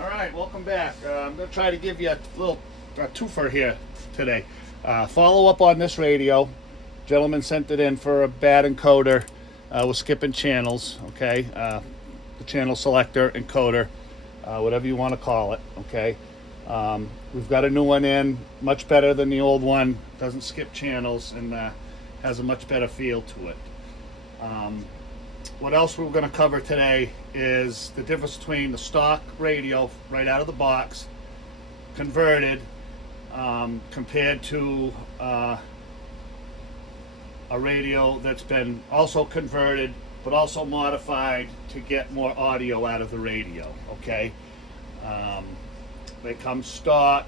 All right, welcome back. I'm going to try to give you a little twofer here today. Follow up on this radio. Gentleman sent it in for a bad encoder. We're skipping channels, okay? The channel selector, encoder, whatever you want to call it, okay? We've got a new one in, much better than the old one. Doesn't skip channels and has a much better feel to it. What else we're going to cover today is the difference between the stock radio right out of the box, converted, compared to a radio that's been also converted but also modified to get more audio out of the radio. Okay, they come stock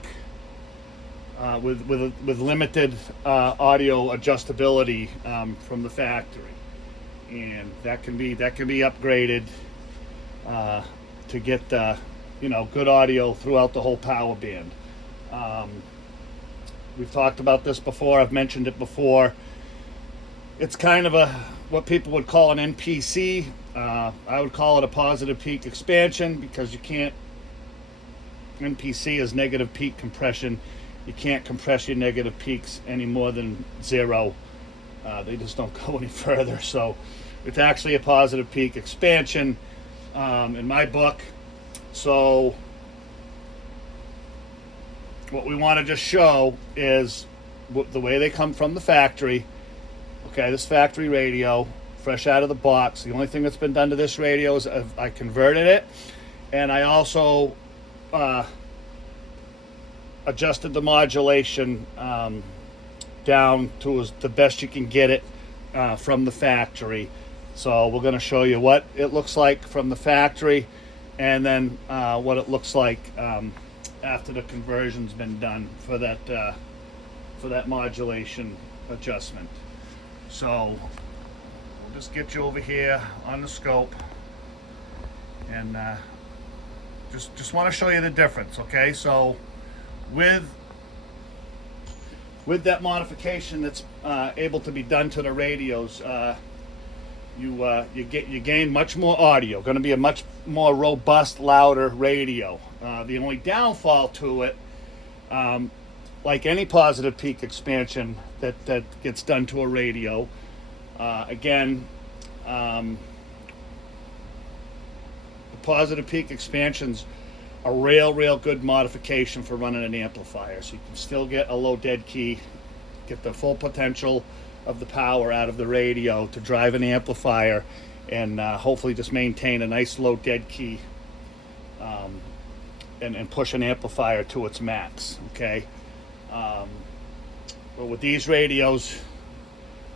with limited audio adjustability from the factory. And that can be upgraded to get good audio throughout the whole power band. We've talked about this before. I've mentioned it before. It's kind of what people would call an NPC. I would call it a positive peak expansion because you can't. NPC is negative peak compression. You can't compress your negative peaks any more than 0. They just don't go any further. So it's actually a positive peak expansion in my book. So what we want to just show is the way they come from the factory. Okay, this factory radio, fresh out of the box. The only thing that's been done to this radio is I converted it, and I also adjusted the modulation down to the best you can get it from the factory. So we're going to show you what it looks like from the factory, and then what it looks like after the conversion's been done for that modulation adjustment. So we'll just get you over here on the scope, and just want to show you the difference. Okay, so with that modification that's able to be done to the radios, you gain much more audio. Going to be a much more robust, louder radio. The only downfall to it, like any positive peak expansion that gets done to a radio, again, the positive peak expansions a real good modification for running an amplifier. So you can still get a low dead key, get the full potential of the power out of the radio to drive an amplifier, and hopefully just maintain a nice low dead key and push an amplifier to its max. Okay, but with these radios,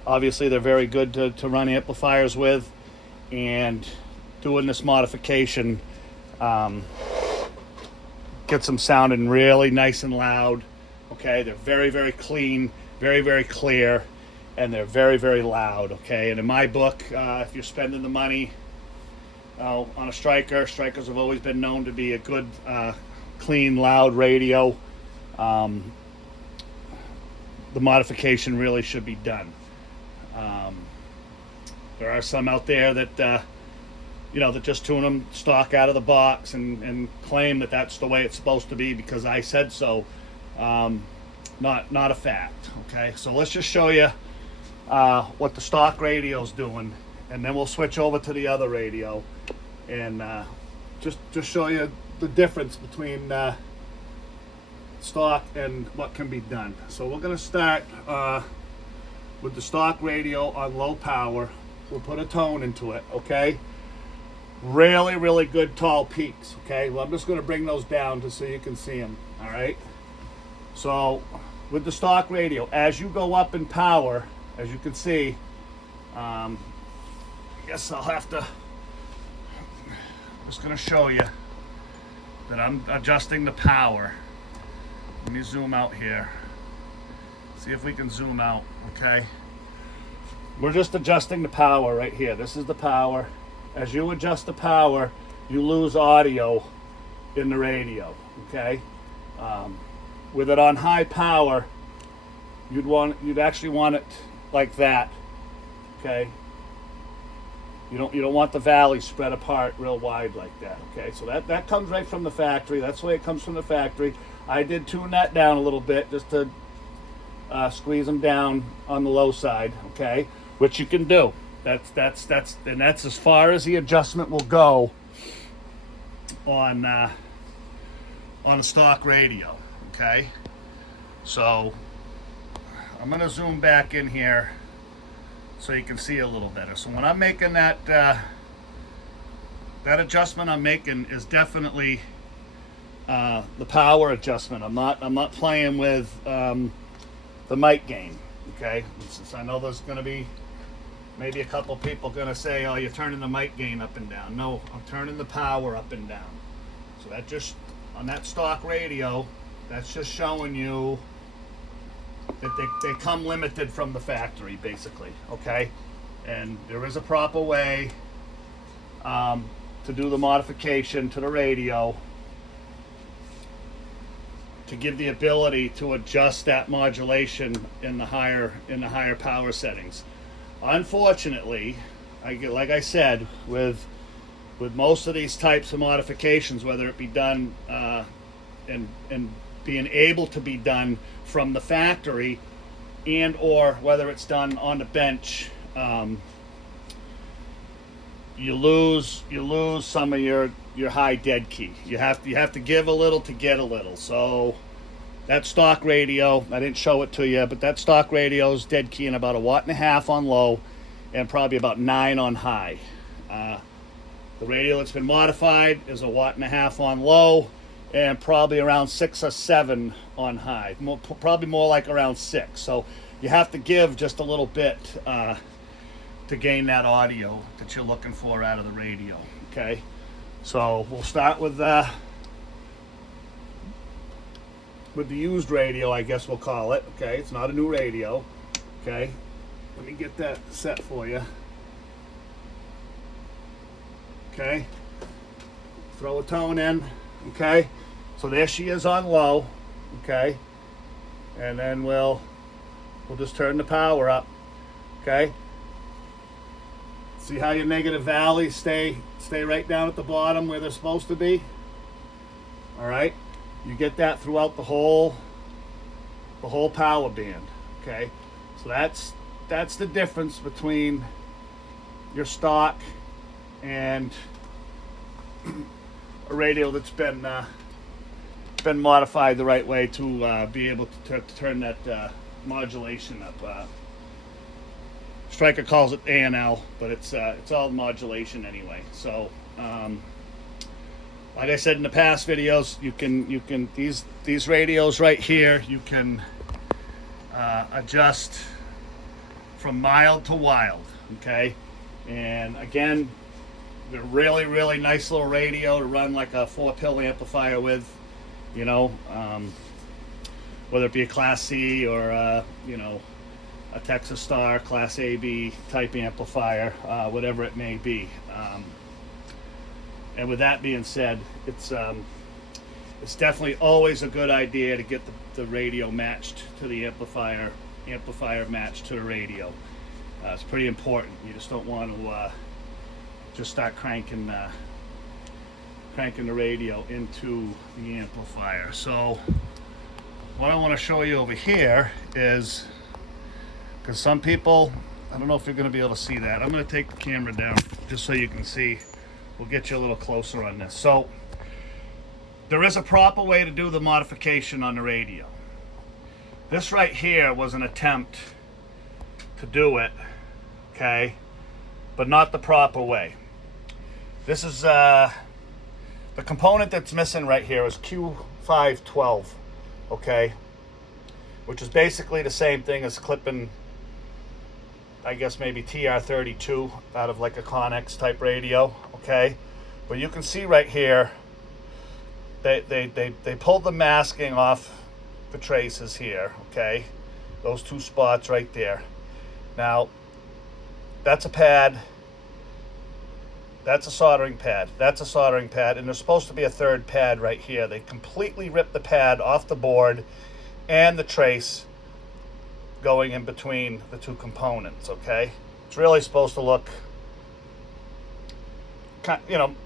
obviously they're very good to run amplifiers with, and doing this modification gets them sounding really nice and loud. Okay, they're very clean, very clear, and they're very loud. Okay, and in my book, if you're spending the money on a Stryker, Strykers have always been known to be a good, clean, loud radio. The modification really should be done. There are some out there that that just tune them stock out of the box and claim that that's the way it's supposed to be because I said so. Not a fact. Okay, so let's just show you what the stock radio's doing, and then we'll switch over to the other radio and just show you the difference between stock and what can be done. So we're going to start with the stock radio on low power. We'll put a tone into it. Okay, really good tall peaks. Okay, well, I'm just going to bring those down just so you can see them. All right, so with the stock radio, as you go up in power, as you can see, I guess I'll have to, just going to show you that I'm adjusting the power. Let me zoom out here, see if we can zoom out. Okay, we're just adjusting the power right here. This is the power. As you adjust the power, you lose audio in the radio. Okay, with it on high power, you'd actually want it like that. Okay, You don't want the valley spread apart real wide like that. Okay, so that comes right from the factory. That's the way it comes from the factory. I did tune that down a little bit just to squeeze them down on the low side. Okay, which you can do. That's as far as the adjustment will go on a stock radio. Okay, so I'm gonna zoom back in here so you can see a little better. So when I'm making that adjustment I'm making is definitely the power adjustment. I'm not playing with the mic gain. Okay, since I know there's going to be maybe a couple people going to say, "Oh, you're turning the mic gain up and down." No, I'm turning the power up and down. So that just on that stock radio, that's just showing you that they come limited from the factory, basically. Okay, and there is a proper way to do the modification to the radio to give the ability to adjust that modulation in the higher power settings. Unfortunately, like I said, with most of these types of modifications, whether it be done and being able to be done from the factory, and or whether it's done on the bench, you lose some of your high dead key. You have to give a little to get a little. So that stock radio, I didn't show it to you, but that stock radio is dead key in about 1.5 watts on low and probably about 9 on high. The radio that's been modified is 1.5 watts on low and probably around 6 or 7 on high. Probably more like around 6. So you have to give just a little bit to gain that audio that you're looking for out of the radio. Okay, so we'll start with the used radio, I guess we'll call it. Okay, it's not a new radio. Okay, let me get that set for you. Okay, throw a tone in. Okay, so there she is on low. Okay, and then we'll just turn the power up. Okay, see how your negative valleys stay right down at the bottom where they're supposed to be. All right, you get that throughout the whole power band. Okay, so that's the difference between your stock and a radio that's been modified the right way to be able to turn that modulation up. Stryker calls it A&L, but it's all modulation anyway. So, like I said in the past videos, you can these radios right here, you can adjust from mild to wild. Okay, and again, they're really nice little radio to run like a 4-pill amplifier with. You know, whether it be a Class C or a Texas Star Class AB type amplifier, whatever it may be. And with that being said, it's definitely always a good idea to get the radio matched to the amplifier matched to the radio. It's pretty important. You just don't want to just start cranking the radio into the amplifier. So what I want to show you over here is, because some people, I don't know if you're going to be able to see that. I'm going to take the camera down just so you can see. We'll get you a little closer on this. So there is a proper way to do the modification on the radio. This right here was an attempt to do it, okay, but not the proper way. This is the component that's missing right here is Q512, okay, which is basically the same thing as clipping, I guess maybe TR32 out of like a Connex type radio, okay. But you can see right here, they pulled the masking off the traces here, okay, those two spots right there. Now that's a pad, that's a soldering pad, that's a soldering pad, and there's supposed to be a third pad right here. They completely ripped the pad off the board and the trace going in between the two components, okay. It's really supposed to look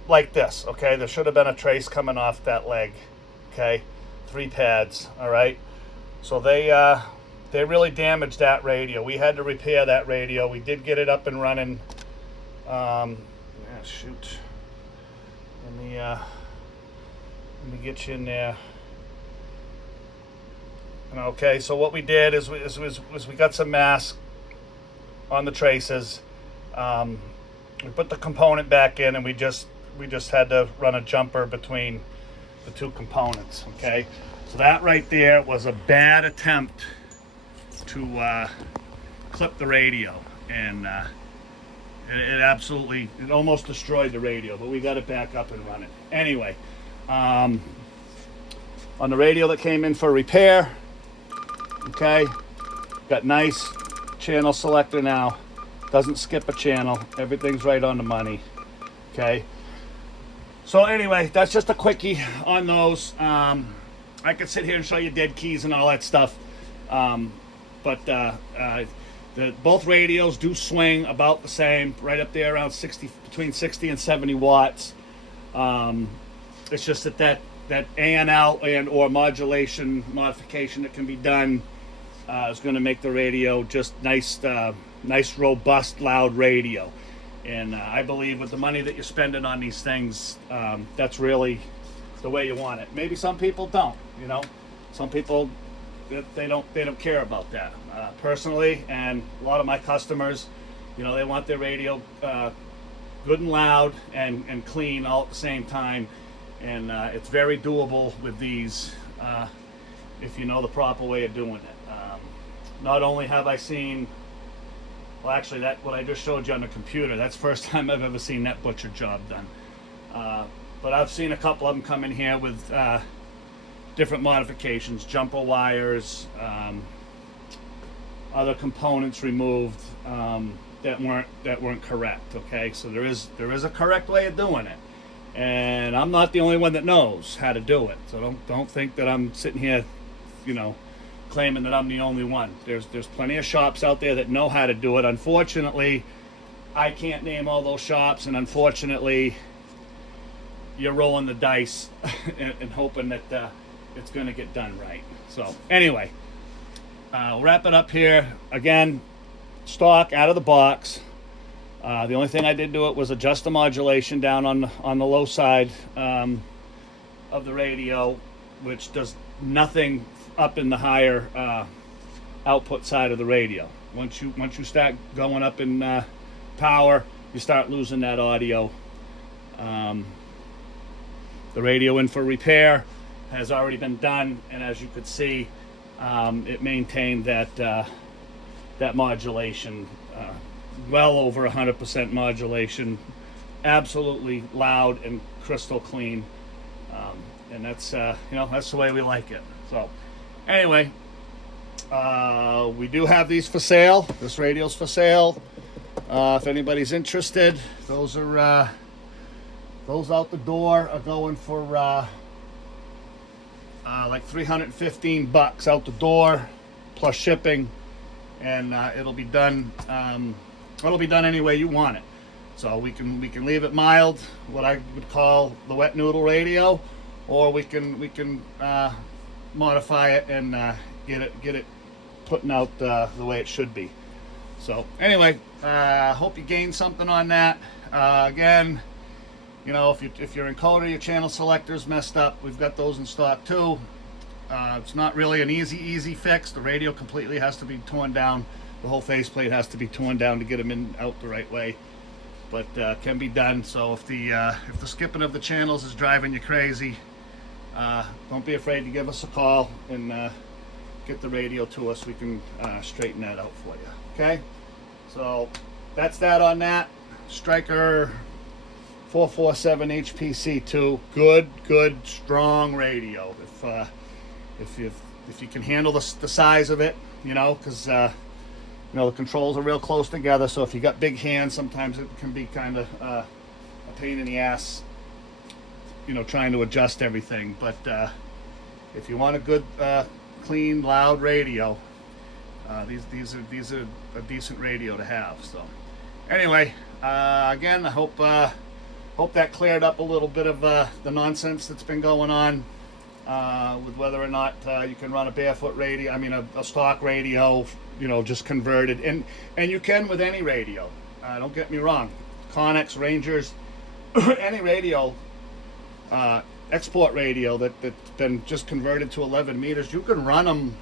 like this, okay? There should have been a trace coming off that leg, okay? 3 pads, all right? So they really damaged that radio. We had to repair that radio. We did get it up and running. Shoot. Let me get you in there. Okay, so what we did is we got some mask on the traces. We put the component back in, and we just had to run a jumper between the 2 components. Okay, so that right there was a bad attempt to clip the radio, and it almost destroyed the radio, but we got it back up and running. Anyway, on the radio that came in for repair, okay, got nice channel selector now. Doesn't skip a channel. Everything's right on the money. Okay. So anyway, that's just a quickie on those. I could sit here and show you dead keys and all that stuff, but both radios do swing about the same, right up there around between 60 and 70 watts. It's just that A&L and or modulation modification that can be done is going to make the radio just nice, robust, loud radio. And I believe with the money that you're spending on these things, that's really the way you want it. Maybe some people don't, some people, they don't care about that. Personally, and a lot of my customers, they want their radio good and loud and clean all at the same time. And it's very doable with these if you know the proper way of doing it. Not only have I seen, well, actually, what I just showed you on the computer, that's the first time I've ever seen that butcher job done. But I've seen a couple of them come in here with different modifications, jumper wires, other components removed that weren't correct. Okay, so there is a correct way of doing it, and I'm not the only one that knows how to do it. So don't think that I'm sitting here, claiming that I'm the only one. There's plenty of shops out there that know how to do it. Unfortunately, I can't name all those shops, and unfortunately, you're rolling the dice and hoping that it's going to get done right. So anyway, we'll wrap it up here. Again, stock out of the box. The only thing I did to it was adjust the modulation down on the low side of the radio, which does nothing up in the higher output side of the radio. Once you start going up in power, you start losing that audio. The radio in for repair has already been done, and as you could see, it maintained that modulation, well over 100% modulation, absolutely loud and crystal clean, and that's that's the way we like it. So anyway, we do have these for sale. This radio's for sale. If anybody's interested, those out the door are going for like $315 out the door plus shipping, and it'll be done any way you want it. So we can leave it mild, what I would call the wet noodle radio, or we can modify it and get it putting out the way it should be. So anyway, hope you gained something on that. Again, if your encoder, your channel selector's messed up, we've got those in stock too. It's not really an easy fix. The radio completely has to be torn down. The whole faceplate has to be torn down to get them out the right way, but can be done. So if the skipping of the channels is driving you crazy, don't be afraid to give us a call and get the radio to us. We can straighten that out for you. Okay, so that's that on that. Stryker 447 HPC2, good strong radio. If you can handle the size of it, because the controls are real close together. So if you got big hands, sometimes it can be kind of a pain in the ass, trying to adjust everything. But if you want a good, clean, loud radio, these are a decent radio to have. So anyway, again, I hope hope that cleared up a little bit of the nonsense that's been going on with whether or not you can run a barefoot radio. I mean, a stock radio, you know, just converted, and you can with any radio. Don't get me wrong, Connex, Rangers, any radio, export radio that's been just converted to 11 meters, you can run them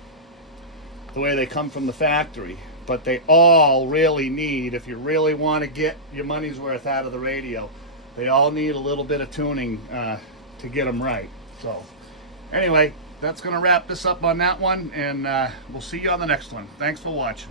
the way they come from the factory. But they all really need, if you really want to get your money's worth out of the radio, they all need a little bit of tuning to get them right. So anyway, that's going to wrap this up on that one, and we'll see you on the next one. Thanks for watching.